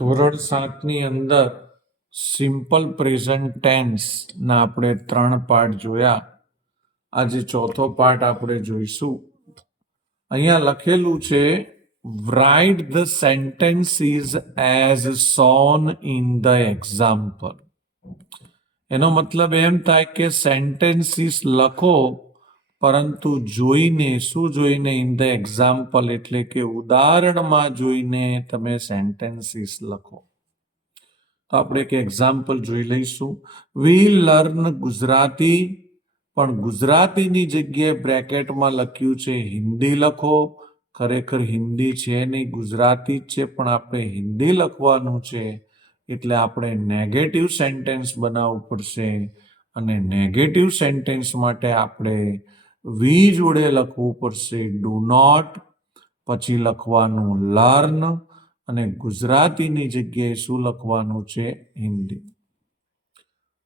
ધોરણ 7ની અંદર simple present tense ના આપણે 3 પાર્ટ જોયા. આજે ચોથો પાર્ટ આપણે જોઈશું. અહીંયા લખેલું છે write the sentences as shown in the example. એનો મતલબ એમ થાય કે સેન્ટેન્સીસ લખો, પરંતુ જોઈને, શું જોઈને? ઇન ધ એક્ઝામ્પલ એટલે કે ઉદાહરણમાં જોઈને તમે સેન્ટેન્સીસ લખો. તો આપણે એક એક્ઝામ્પલ જોઈ લઈશું. વી લર્ન ગુજરાતી, પણ ગુજરાતીની જગ્યાએ બ્રેકેટમાં લખ્યું છે હિન્દી લખો. ખરેખર હિન્દી છે નહીં, ગુજરાતી જ છે, પણ આપણે હિન્દી લખવાનું છે એટલે આપણે નેગેટિવ સેન્ટેન્સ બનાવવું પડશે. અને નેગેટિવ સેન્ટેન્સ માટે આપણે વી જોડે લખવું પડશે ડુ નોટ, પછી લખવાનું લર્ન, અને ગુજરાતીની જગ્યાએ શું લખવાનું છે? હિન્દી.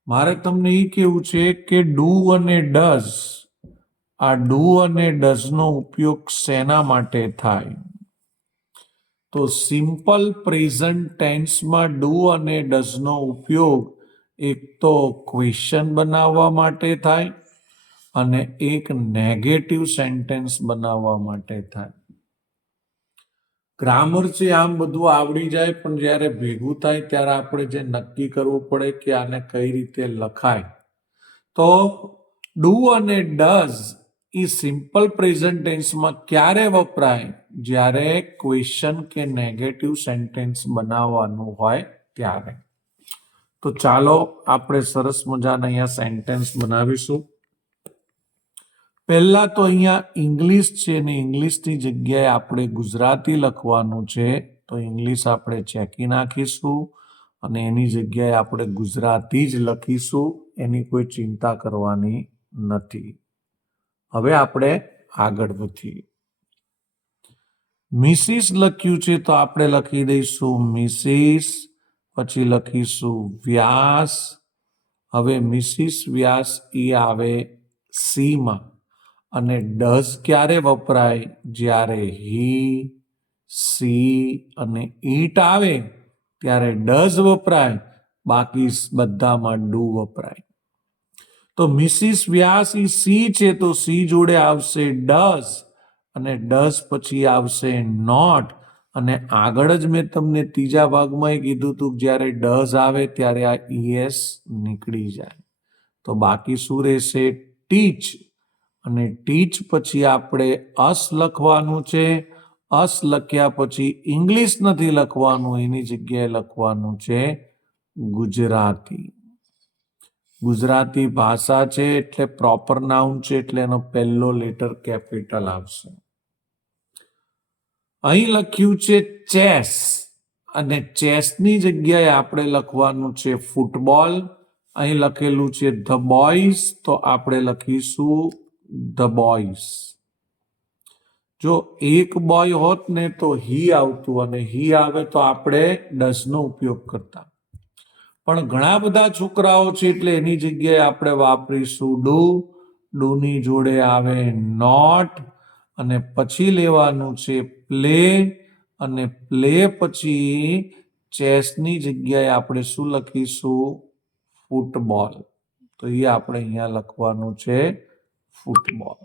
મારે તમને એ કહેવું છે કે ડુ અને ડઝ, આ ડુ અને ડઝનો ઉપયોગ શેના માટે થાય? તો સિમ્પલ પ્રેઝન્ટ ટેન્સમાં ડુ અને ડઝનો ઉપયોગ એક તો ક્વેશ્ચન બનાવવા માટે થાય અને એક નેગેટિવ સેન્ટેન્સ બનાવવા માટે થાય. ગ્રામર છે આમ બધું આવડી જાય, પણ જ્યારે ભેગું થાય ત્યારે આપણે જે નક્કી કરવું પડે કે આને કઈ રીતે લખાય. તો ડુ અને ડઝ એ સિમ્પલ પ્રેઝન્ટ ટેન્સમાં ક્યારે વપરાય? જ્યારે ક્વેશ્ચન કે નેગેટિવ સેન્ટેન્સ બનાવવાનું હોય ત્યારે. તો ચાલો આપણે સરસ મજાના અહીંયા સેન્ટેન્સ બનાવીશું. પહેલા તો અહીંયા ઇંગ્લિશ છે ને ઇંગ્લિશની જગ્યાએ આપણે ગુજરાતી લખવાનું છે. તો ઇંગ્લિશ આપણે ચેકી નાખીશું અને એની જગ્યાએ આપણે ગુજરાતી જ લખીશું. એની કોઈ ચિંતા કરવાની નથી. હવે આપણે આગળ વધીએ. મિસિસ લખ્યું છે તો આપણે લખી દઈશું મિસિસ, પછી લખીશું વ્યાસ. હવે મિસિસ વ્યાસ એ આવે સીમાં. અને ડઝ ક્યારે વપરાય? જ્યારે હી, સી અને ઈટ આવે ત્યારે ડઝ વપરાય, બાકી બધામાં ડુ વપરાય. તો મિસિસ વ્યાસ એ સી છે તો સી જોડે આવશે ડઝ, અને ડઝ પછી આવશે નોટ. અને આગળ જ મેં તમને ત્રીજા ભાગમાં કીધું હતું જ્યારે ડઝ આવે ત્યારે આ ઈએસ નીકળી જાય. તો બાકી શું રહેશે? ટીચ. અને ટીચ પછી આપણે અસ લખવાનું છે. અસ લખ્યા પછી ઇંગ્લિશ નથી લખવાનું, એની જગ્યાએ લખવાનું છે ગુજરાતી. ગુજરાતી ભાષા છે એટલે પ્રોપર નાઉન છે એટલે એનો પહેલો લેટર કેપિટલ આવશે. અહીં લખ્યું છે ચેસ, અને ચેસની જગ્યાએ આપણે લખવાનું છે ફૂટબોલ. અહીં લખેલું છે ધ બોયઝ, તો આપણે લખીશું ધ બોયઝ. જો એક બોય હોત ને તો હી આવતું, અને હી આવે તો આપણે ડઝનો ઉપયોગ કરતા. પણ ઘણા બધા છોકરાઓ છે એટલે એની જગ્યાએ આપણે વાપરીશું ડુ. ડુની જોડે આવે નોટ, અને પછી લેવાનું છે પ્લે, અને પ્લે પછી ચેસની જગ્યાએ આપણે શું લખીશું? ફૂટબોલ. તો એ આપણે અહીંયા લખવાનું છે ફૂટબોલ.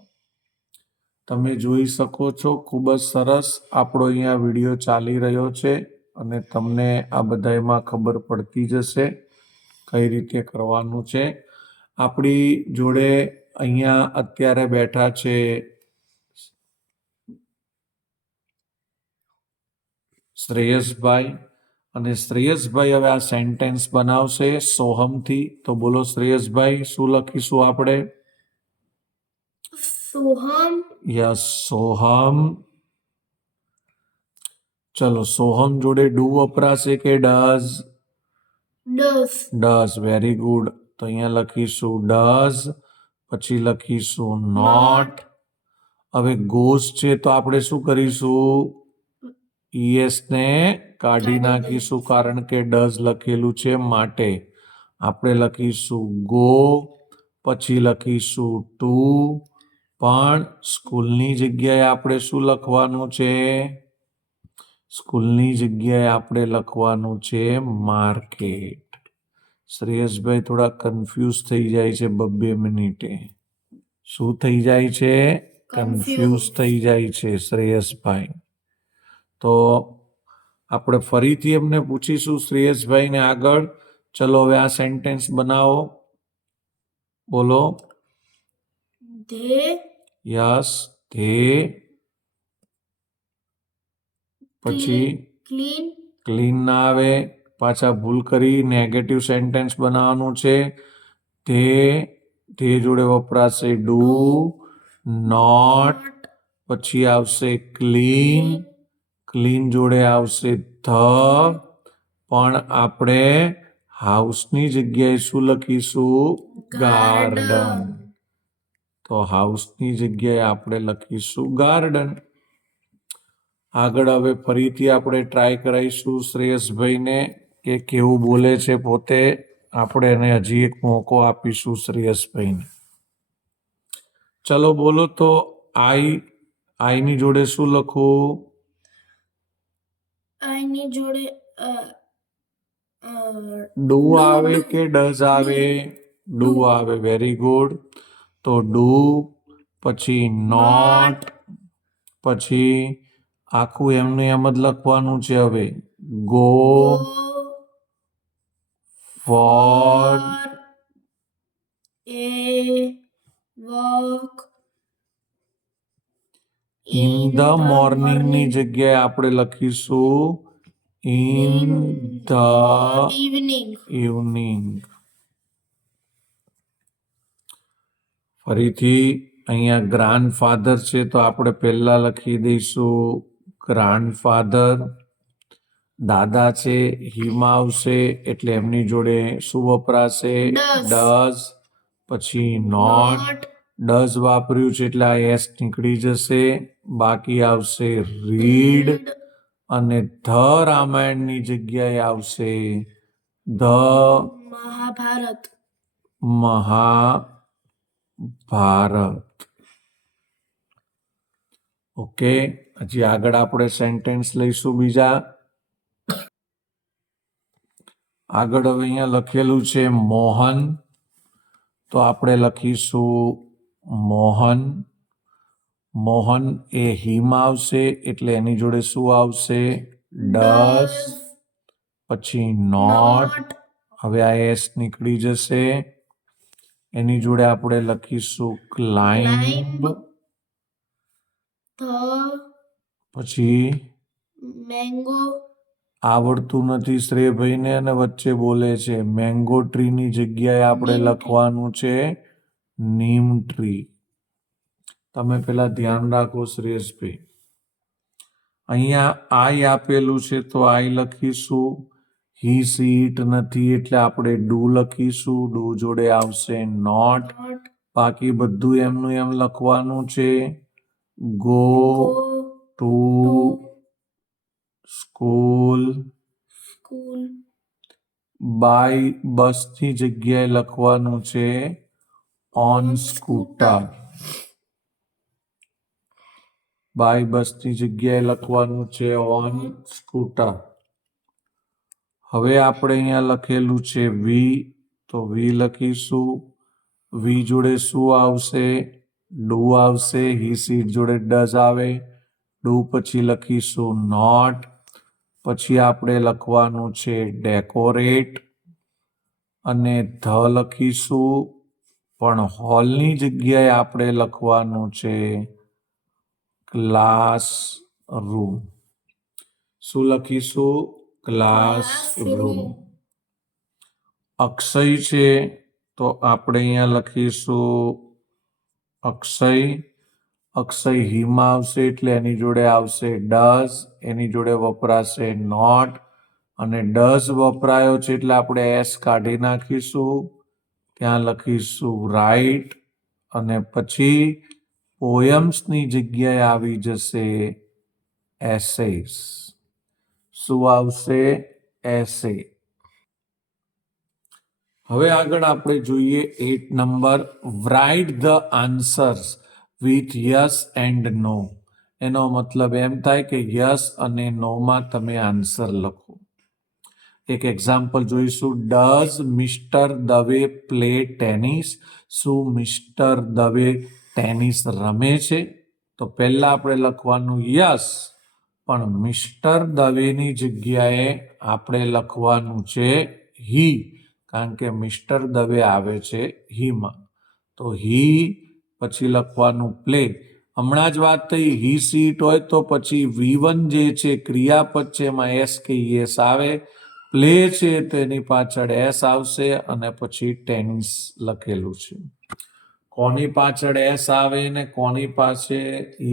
તમે જોઈ શકો છો ખૂબ જ સરસ આપણો અહીંયા વિડીયો ચાલી રહ્યો છે, અને તમને આ બધામાં ખબર પડતી જશે કઈ રીતે કરવાનું છે. આપણી જોડે અહીંયા અત્યારે બેઠા છે શ્રેયસભાઈ, અને શ્રેયસભાઈ હવે આ સેન્ટેન્સ બનાવશે સોહમથી. તો બોલો શ્રેયસભાઈ, શું લખીશું આપણે? સોહમ. યસ, સોહમ. ચલો, સોહમ જોડે ડુ વપરાશે કે does? Does. Does. Very good. તો અહીંયા લખીશું ડઝ, પછી લખીશું નોટ. હવે ગોઝ છે તો આપણે શું કરીશું? ઈએસ ને કાઢી નાખીશું, કારણ કે ડઝ લખેલું છે માટે. આપણે લખીશું ગો, પછી લખીશું ટુ, પણ સ્કૂલની જગ્યાએ આપણે શું લખવાનું છે? સ્કૂલની જગ્યાએ આપણે લખવાનું છે માર્કેટ. શ્રેયસભાઈ થોડા કન્ફ્યુઝ થઈ જાય છે બબ્બે મિનિટે. શું થઈ જાય છે? કન્ફ્યુઝ થઈ જાય છે શ્રેયસભાઈ. તો આપણે ફરીથી એમને પૂછીશું શ્રેયસભાઈને આગળ. ચલો હવે આ સેન્ટેન્સ બનાવો. બોલો. They yes. ધે પછી clean ક્લીન ના આવે. પાછા ભૂલ કરી. નેગેટિવ સેન્ટેન્સ બનાવવાનું છે. તે જોડે વપરાશે ડુ નોટ. પછી આવશે ક્લીન. ક્લીન જોડે આવશે ધ. પણ આપણે હાઉસની જગ્યાએ શું લખીશું? ગાર્ડન. તો હાઉસની જગ્યાએ આપણે લખીશું ગાર્ડન. આગળ હવે ફરીથી આપણે ટ્રાય કરાવીશું શ્રેયસભાઈને કે કેવું બોલે છે પોતે. આપણે એને હજી એક મોકો આપીશું શ્રેયસભાઈને. ચલો બોલો તો. આઈની જોડે શું લખું? આની જોડે ડુ આવે કે ડઝ આવે? ડુ આવે. Very good. તો ડુ પછી નોટ પછી આખું એમને એમ જ લખવાનું છે હવે. Go for a walk in the મોર્નિંગની જગ્યાએ આપણે લખીશું ઇન ધ ઇવનિંગ. ફરીથી અહીંયા ગ્રાન્ડફાધર છે તો આપણે પહેલા લખી દઈશું ગ્રાન્ડફાધર. દાદા છે હીમાં આવશે એટલે એમની જોડે શું વપરાશે? ડઝ. પછી નોટ. ડઝ વાપર્યું છે એટલે આ એસ નીકળી જશે. બાકી આવશે રીડ. અને ધ રામાયણની જગ્યાએ આવશે ધ મહાભારત. ઓકે. હજી આગળ આપણે સેન્ટેન્સ લઈશું બીજા. આગળ હવે અહીંયા લખેલું છે મોહન. તો આપણે લખીશું મોહન. મોહન એ હીમાં આવશે એટલે એની જોડે શું આવશે? ડઝ. પછી નોટ. હવે આ એસ નીકળી જશે. એની જોડે આપણે લખીશું ક્લાઇમ્બ. પછી મેંગો. આવડતું નથી શ્રેયભાઈને અને વચ્ચે બોલે છે. મેંગો ટ્રીની જગ્યાએ આપણે લખવાનું છે નીમ ટ્રી. તમે પેલા ધ્યાન રાખો શ્રેયસભાઈ. અહીંયા આઈ આપેલું છે તો આઈ લખીશું. હી સીટ નથી એટલે આપણે ડુ લખીશું. ડુ જોડે આવશે નોટ. બાકી બધું એમનું એમ લખવાનું છે. Go to school. બાય બસની જગ્યાએ લખવાનું છે ઓન સ્કૂટર. બાય બસની જગ્યાએ લખવાનું છે ઓન સ્કૂટર. હવે આપણે અહીંયા લખેલું છે વી તો વી લખીશું. વી જોડે શું આવશે? ડુ આવશે. હી સીટ જોડે ડઝ આવે. ડુ પછી લખીશું નોટ. પછી આપણે લખવાનું છે ડેકોરેટ અને ધ લખીશું. પણ હોલની જગ્યાએ આપણે લખવાનું છે ક્લાસરૂમ. શું લખીશું? ક્લાસરૂમ. અક્ષય છે તો આપણે અહીંયા લખીશું અક્ષય. અક્ષય હીમાં આવશે એટલે એની જોડે આવશે ડઝ. એની જોડે વપરાશે નોટ. અને ડઝ વપરાયો છે એટલે આપણે એસ કાઢી નાખીશું. ત્યાં લખીશું રાઇટ. અને પછી પોયમ્સની જગ્યાએ આવી જશે એસેસ. શું આવશે? એસે. હવે આગળ આપણે જોઈએ 8 number. Right the answers with yes and no. એનો મતલબ એમ થાય કે યસ અને નોમાં તમે આન્સર લખો. એક એક્ઝામ્પલ જોઈશું. Does mister Dave play tennis? શું મિસ્ટર દવે ટેનિસ રમે છે? તો પહેલા આપણે લખવાનું યસ, પણ મિસ્ટર દવેની જગ્યાએ આપણે લખવાનું છે હી, કારણ કે મિસ્ટર દવે આવે છે હીમાં. તો હી પછી લખવાનું પ્લે. હમણાં જ વાત થઈ હી સીટ હોય તો પછી V1 જે છે ક્રિયાપદ છે એમાં એસ કે યસ આવે. પ્લે છે તો એની પાછળ એસ આવશે અને પછી ટેનિસ લખેલું છે. કોની પાછળ એસ આવે ને કોની પાસે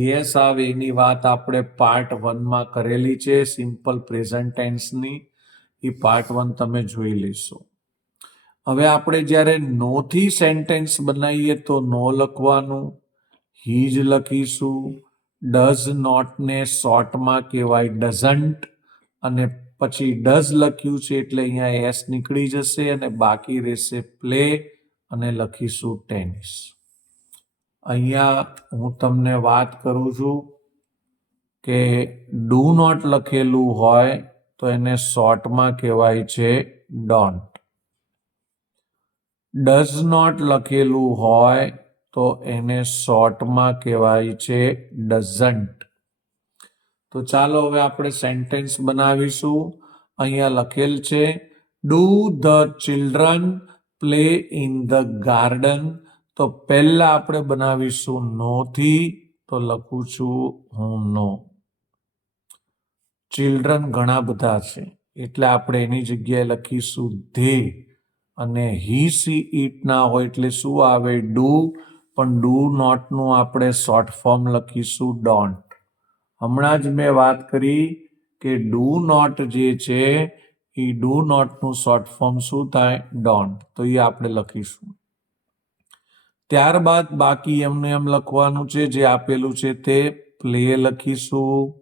યસ આવે એની વાત આપણે પાર્ટ 1માં કરેલી છે સિમ્પલ પ્રેઝન્ટ ટેન્સની. એ પાર્ટ 1 તમે જોઈ લેશો. હવે આપણે જ્યારે નો થી સેન્ટેન્સ બનાવીએ તો નો લખવાનું, હી જ લખીશું. ડઝ નોટને શોર્ટમાં કહેવાય ડઝન્ટ, અને પછી ડઝ લખ્યું છે એટલે અહીંયા એસ નીકળી જશે અને બાકી રહેશે પ્લે અને લખીશું ટેનિસ. અહીંયા હું તમને વાત કરું છું કે ડુ નોટ લખેલું હોય તો એને શોર્ટમાં કહેવાય છે ડોન્ટ. ડઝ નોટ લખેલું હોય તો એને શોર્ટમાં કહેવાય છે ડઝન્ટ. તો ચાલો હવે આપણે સેન્ટેન્સ બનાવીશું. અહીંયા લખેલ છે do the children play in the garden. તો પહેલા આપણે બનાવીશું નો થી, તો લખું છું હું નો. ચિલ્ડ્રન ઘણા બધા છે એટલે આપણે એની જગ્યાએ લખીશું ધે, અને હી સી ઇટ ના હોય એટલે શું આવે ડુ, પણ ડુ નોટનું આપણે શોર્ટ ફોર્મ લખીશું ડોન્ટ. હમણાં જ મેં વાત કરી કે ડુ નોટ જે છે એ ડુ નોટનું શોર્ટ ફોર્મ શું થાય ડોન્ટ, તો એ આપણે લખીશું. ત્યારબાદ બાકી એમને એમ લખવાનું છે જે આપેલું છે તે. પ્લે લખીશું,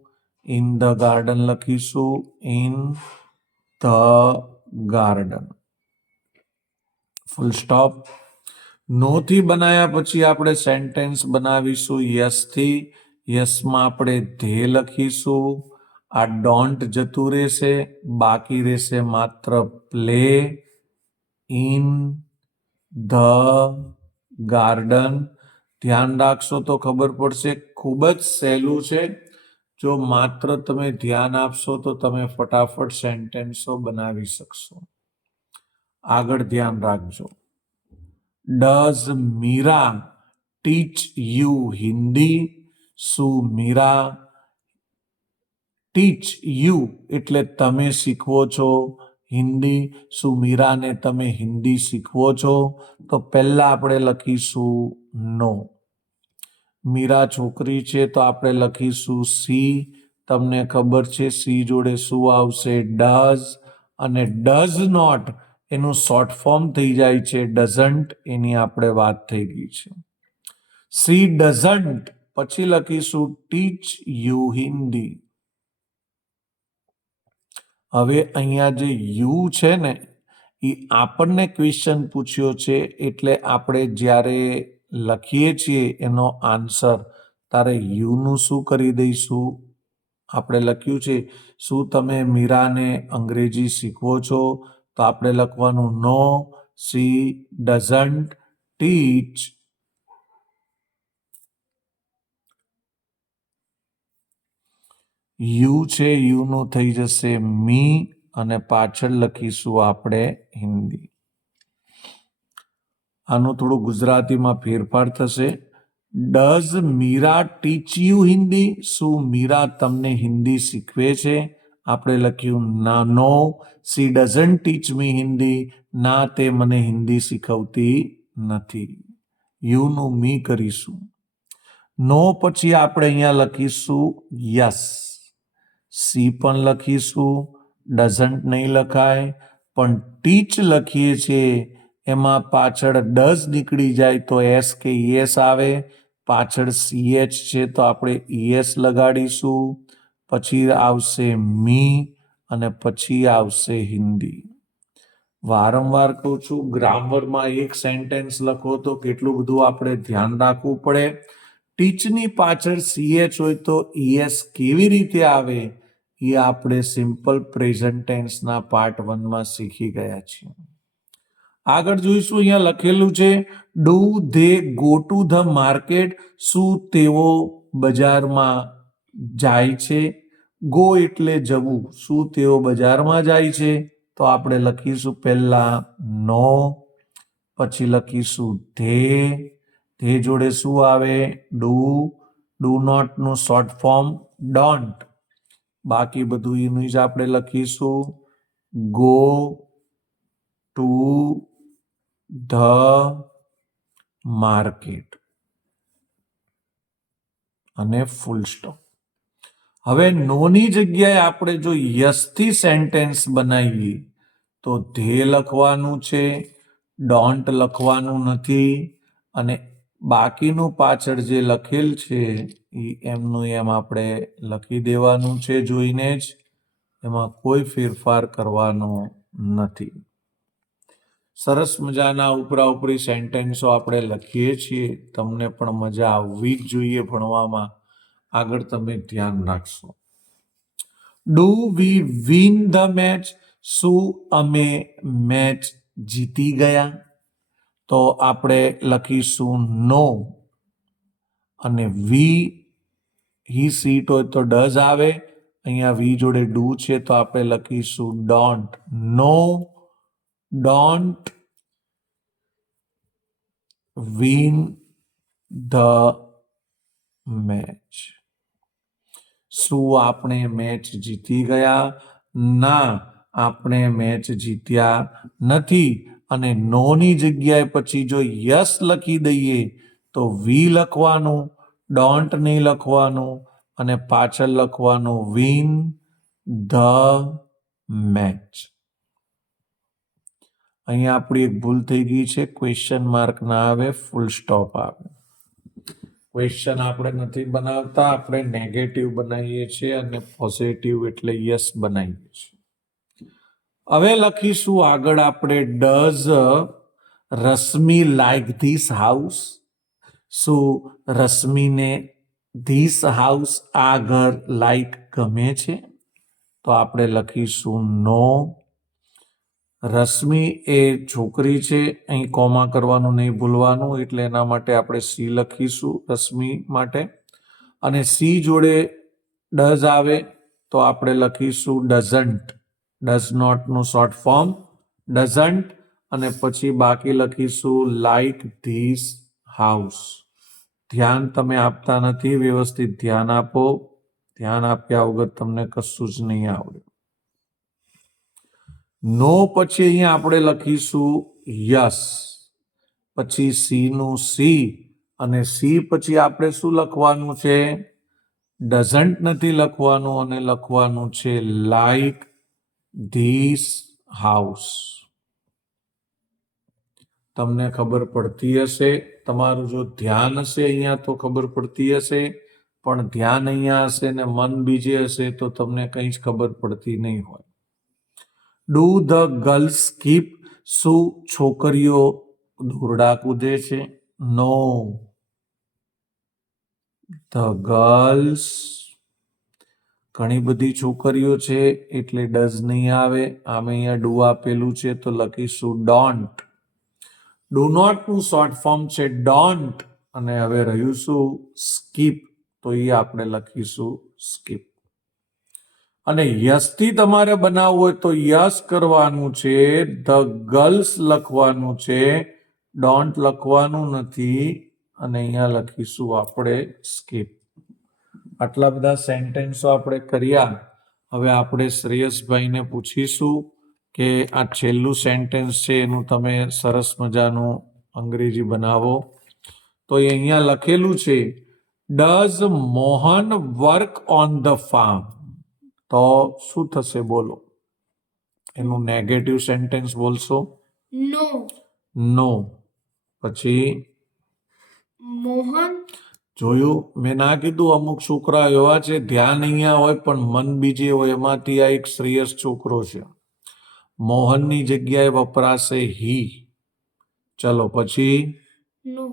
ઇન ધ ગાર્ડન લખીશું, in the garden, full stop. No થી બનાવ્યા પછી આપણે સેન્ટેન્સ બનાવીશું યસ થી. યસમાં આપણે ધે લખીશું. આ ડોન્ટ જતું રહેશે, બાકી રહેશે માત્ર પ્લે ઇન ધ ગાર્ડન. ધ્યાન રાખશો તો ખબર પડશે, ખૂબ જ સહેલું છે. જો માત્ર તમે ધ્યાન આપશો તો તમે ફટાફટ સેન્ટેન્સો બનાવી શકશો. આગળ ધ્યાન રાખજો. Does Meera teach you Hindi? શું મીરા ટીચ યુ એટલે તમે શીખવો છો હિન્દી? શું મીરાને તમે હિન્દી શીખવો છો? તો પહેલા આપણે લખીશું નો. મીરા છોકરી છે તો આપણે લખીશું સી. તમને ખબર છે સી જોડે શું આવશે ડઝ, અને ડઝ નોટ એનું શોર્ટ ફોર્મ થઈ જાય છે ડઝન્ટ. એની આપણે વાત થઈ ગઈ છે. સી ડઝન્ટ પછી લખીશું ટીચ યુ હિન્દી. હવે અહીંયા જે યુ છે ને એ આપણને ક્વેશ્ચન પૂછ્યો છે એટલે આપણે જ્યારે લખીએ છીએ એનો આન્સર ત્યારે યુનું શું કરી દઈશું. આપણે લખ્યું છે શું તમે મીરાને અંગ્રેજી શીખવો છો? તો આપણે લખવાનું નો, સી ડઝન્ટ ટીચ યુ છે, યુનું થઈ જશે મી અને પાછળ લખીશું આપણે હિન્દી. આનું થોડું ગુજરાતીમાં ફેરફાર થશે. Does Meera teach you Hindi? શું મીરા તમને હિન્દી શીખવે છે? આપણે લખ્યું ના નો, સી ડઝન્ટ ટીચ મી હિન્દી. ના, તે મને હિન્દી શીખવતી નથી. યુનું મી કરીશું. નો પછી આપણે અહીંયા લખીશું યસ. સી પણ લખીશું, ડઝન્ટ નહીં લખાય, પણ ટીચ લખીએ છીએ એમાં પાછળ ડઝ નીકળી જાય તો એસ કે યસ આવે. પાછળ CH છે તો આપણે ES લગાડીશું. પછી આવશે મી અને પછી આવશે હિન્દી. વારંવાર કહું છું ગ્રામરમાં એક સેન્ટેન્સ લખો તો કેટલું બધું આપણે ધ્યાન રાખવું પડે. ટીચની પાછળ CH હોય તો ES કેવી રીતે આવે એ આપણે સિમ્પલ પ્રેઝન્ટ ટેન્સના પાર્ટ 1માં શીખી ગયા છીએ. આગળ જોઈશું. અહીંયા લખેલું છે do they go to the market. શું તેઓ બજારમાં જાય છે? ગો એટલે જવું. શું તેઓ બજારમાં જાય છે? તો આપણે લખીશું પહેલા નો, પછી લખીશું ધે જોડે શું આવે? ડુ નોટ નું શોર્ટ ફોર્મ ડોન્ટ. બાકી બધું એનું જ આપણે લખીશું ગો ટુ ધ માર્કેટ અને ફૂલ સ્ટોપ. હવે નોની જગ્યાએ આપણે જો યસથી સેન્ટેન્સ બનાવીએ તો ધે લખવાનું છે, ડોન્ટ લખવાનું નથી, અને બાકીનું પાછળ જે લખેલ છે એ એમનું એમ આપણે લખી દેવાનું છે જોઈને જ. એમાં કોઈ ફેરફાર કરવાનો નથી. સરસ મજાના ઉપરા ઉપરી સેન્ટેન્સો આપણે લખીએ છીએ. તમને પણ મજા આવવી જ જોઈએ ભણવામાં. આગળ તમે ધ્યાન રાખશો. Do we win the match. શું અમે મેચ જીતી ગયા? તો આપણે લખીશું નો, અને વી હી સીટ હોય તો ડઝ આવે. અહીંયા વી જોડે ડુ છે તો આપણે લખીશું don't. No don't win the match. શું આપણે મેચ જીતી ગયા? ના, આપણે મેચ જીત્યા નથી. અને નોની જગ્યાએ પછી જો યસ લખી દઈએ તો વી લખવાનું, ડોન્ટ નહીં લખવાનું, અને પાછળ લખવાનું વિન ધ મેચ. અહીંયા આપણી એક ભૂલ થઈ ગઈ છે. ક્વેશ્ચન માર્ક ના આવે, ફૂલ સ્ટોપ આવે. ક્વેશ્ચન આપણે નથી બનાવતા, આપણે નેગેટિવ બનાવીએ છીએ અને પોઝિટિવ એટલે યસ બનાવીએ છીએ. હવે લખીશું આગળ આપણે does Rashmi like this house. શું રશ્મિને ધીસ હાઉસ આ ઘર લાઈક ગમે છે? તો આપણે લખીશું નો. રશ્મિ એ છોકરી છે, અહીં કોમા કરવાનું નહીં ભૂલવાનું, એટલે એના માટે આપણે સી લખીશું રશ્મિ માટે. અને સી જોડે ડઝ આવે તો આપણે લખીશું ડઝન્ટ. ડઝ નોટ નું શોર્ટ ફોર્મ ડઝન્ટ, અને પછી બાકી લખીશું લાઈક ધીસ હાઉસ. ધ્યાન તમે આપતા નથી, વ્યવસ્થિત ધ્યાન આપો. ધ્યાન આપ્યા વગર તમને કશું જ નહીં આવડે. નો પછી અહીંયા આપણે લખીશું યસ, પછી સી નું સી, અને સી પછી આપણે શું લખવાનું છે? ડઝન્ટ નથી લખવાનું, અને લખવાનું છે લાઈક ધીસ હાઉસ. તમને ખબર પડતી હશે. તમારું જો ધ્યાન હશે અહીંયા તો ખબર પડતી હશે, પણ ધ્યાન અહીંયા હશે ને મન બીજે હશે તો તમને કંઈ જ ખબર પડતી નહીં હોય. Do the girls skip. શું છોકરીઓ દોરડા કૂદે છે? નો, ધ ગર્લ્સ. ઘણી બધી છોકરીઓ છે એટલે ડઝ નહીં આવે. આમે અહીંયા ડુ આપેલું છે તો લખીશું ડોન્ટ. ડુ નોટ નું શોર્ટ ફોર્મ છે ડોન્ટ, અને હવે રહ્યું શું? સ્કીપ, તો એ આપણે લખીશું સ્કીપ. અને યસથી તમારે બનાવવું હોય તો યસ કરવાનું છે, ધ ગર્લ્સ લખવાનું છે, ડોન્ટ લખવાનું નથી, અને અહીંયા લખીશું આપણે સ્કીપ. આટલા બધા સેન્ટેન્સો આપણે કર્યા. હવે આપણે શ્રેયસભાઈને પૂછીશું કે આ છેલ્લું સેન્ટેન્સ છે એનું તમે સરસ મજાનું અંગ્રેજી બનાવો. તો એ અહીંયા લખેલું છે does Mohan work on the farm. તો શું થશે બોલો? એનું નેગેટિવ સેન્ટેન્સ બોલશો. નો. નો. પછી મોહન. જોયું? મેં ના કીધું અમુક છોકરા એવા છે ધ્યાન અહીંયા હોય પણ મન બીજે હોય. એમાંથી આ એક શ્રેયસ છોકરો છે. મોહનની જગ્યાએ વપરાશે હી. ચલો પછી નો.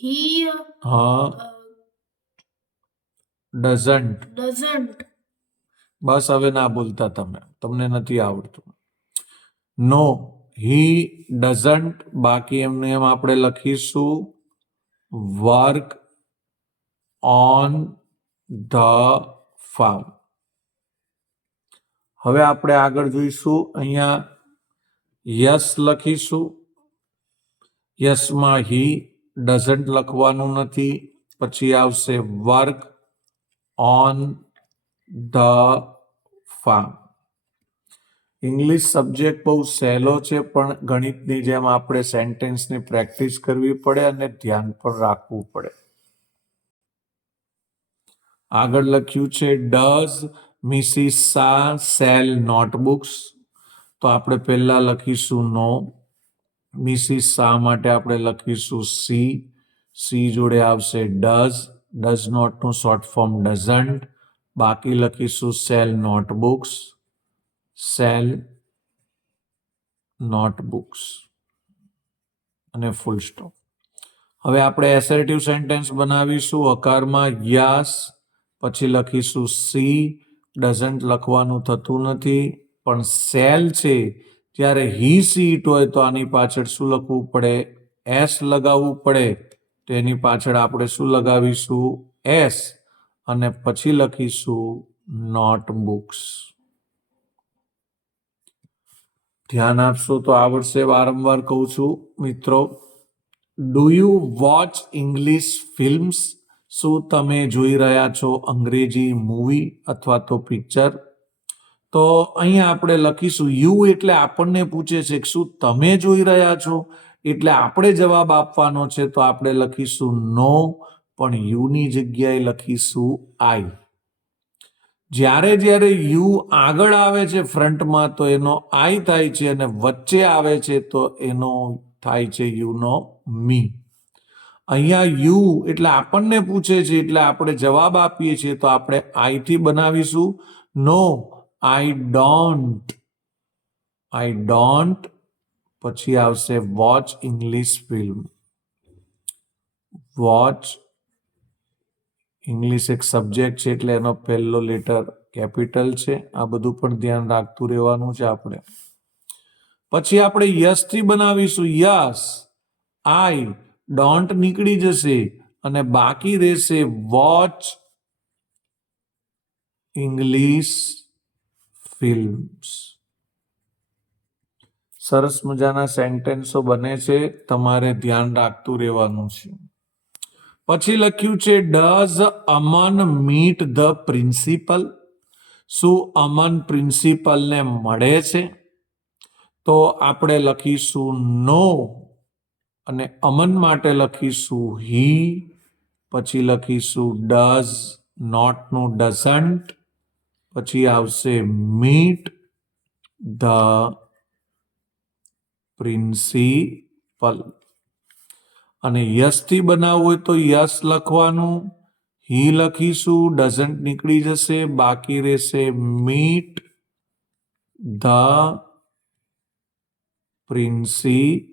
હી. હા, ડઝન્ટ. doesn't, બસ હવે ના બોલતા તમને નથી આવડતું. નો, હી ડઝન્ટ, બાકી એમને એમ આપણે લખીશું વર્ક ઓન ધ ફાર્મ. હવે આપણે આગળ જોઈશું. અહીંયા યસ લખીશું. યસમાં હી ડઝન્ટ લખવાનું નથી. પછી આવશે work on the farm. English subject બહુ સહેલો છે, પણ ગણિતની જેમ આપણે સેન્ટેન્સની પ્રેક્ટિસ કરવી પડે અને ધ્યાન પણ રાખવું પડે. આગળ લખ્યું છે does Mrs Shah sell notebooks. તો આપણે પહેલા લખીશું નો. મિસિસ શાહ માટે આપણે લખીશું સી. સી જોડે આવશે ડઝ. ડઝ નોટનું શોર્ટ ફોર્મ ડઝન્ટ. બાકી લખીશું સેલ નોટબુક્સ. સેલ નોટબુક્સ અને ફૂલ સ્ટોપ. હવે આપણે એસર્ટિવ સેન્ટેન્સ બનાવીશું. હકારમાં યસ, પછી લખીશું સી. ડઝન્ટ લખવાનું થતું નથી, પણ સેલ છે ત્યારે હી સીટ હોય તો આની પાછળ શું લખવું પડે? એસ લગાવવું પડે. તો એની પાછળ આપણે શું લગાવીશું? એસ. અને પછી લખીશું નોટબુક્સ. ધ્યાન આપશો તો આવડશે. વારંવાર કહું છું મિત્રો. Do you watch English films? શું તમે જોઈ રહ્યા છો અંગ્રેજી મૂવી અથવા તો પિક્ચર? તો અહીંયા આપણે લખીશું યુ, એટલે આપણને પૂછે છે કે શું તમે જોઈ રહ્યા છો, એટલે આપણે જવાબ આપવાનો છે. તો આપણે લખીશું નો, પણ યુની જગ્યાએ લખીશું આઈ. જ્યારે જ્યારે યુ આગળ આવે છે ફ્રન્ટમાં તો એનો આઈ થાય છે, અને વચ્ચે આવે છે તો એનો થાય છે યુનો મી. અહીંયા યુ એટલે આપણને પૂછે છે, એટલે આપણે જવાબ આપીએ છીએ, તો આપણે આઈથી બનાવીશું નો, આઈ ડોન્ટ. I don't. પછી આવશે watch English film. Watch English એક સબ્જેક્ટ છે, એટલે એનો પહેલો લેટર કેપિટલ છે. આ બધું પણ ધ્યાન રાખતું રહેવાનું છે આપણે. પછી આપણે યસથી બનાવીશું યસ. આઈ ડોન્ટ નીકળી જશે અને બાકી રહેશે વોચ ઇંગ્લિશ ફિલ્મ્સ. સરસ મજાના સેન્ટેન્સો બને છે, તમારે ધ્યાન રાખતું રહેવાનું છે. પછી લખ્યું છે does Aman meet the principal? શું અમન પ્રિન્સિપલને મળે છે? તો આપણે લખીશું નો, અને અમન માટે લખીશું હી. પછી લખીશું ડઝ નોટનું ડઝન્ટ. પછી આવશે મીટ ધ પ્રિન્સિપલ. અને યસથી બનાવવું હોય તો યસ લખવાનું. હી લખીશું, ડઝન્ટ નીકળી જશે, બાકી રહેશે મીટ ધ પ્રિન્સિપલ.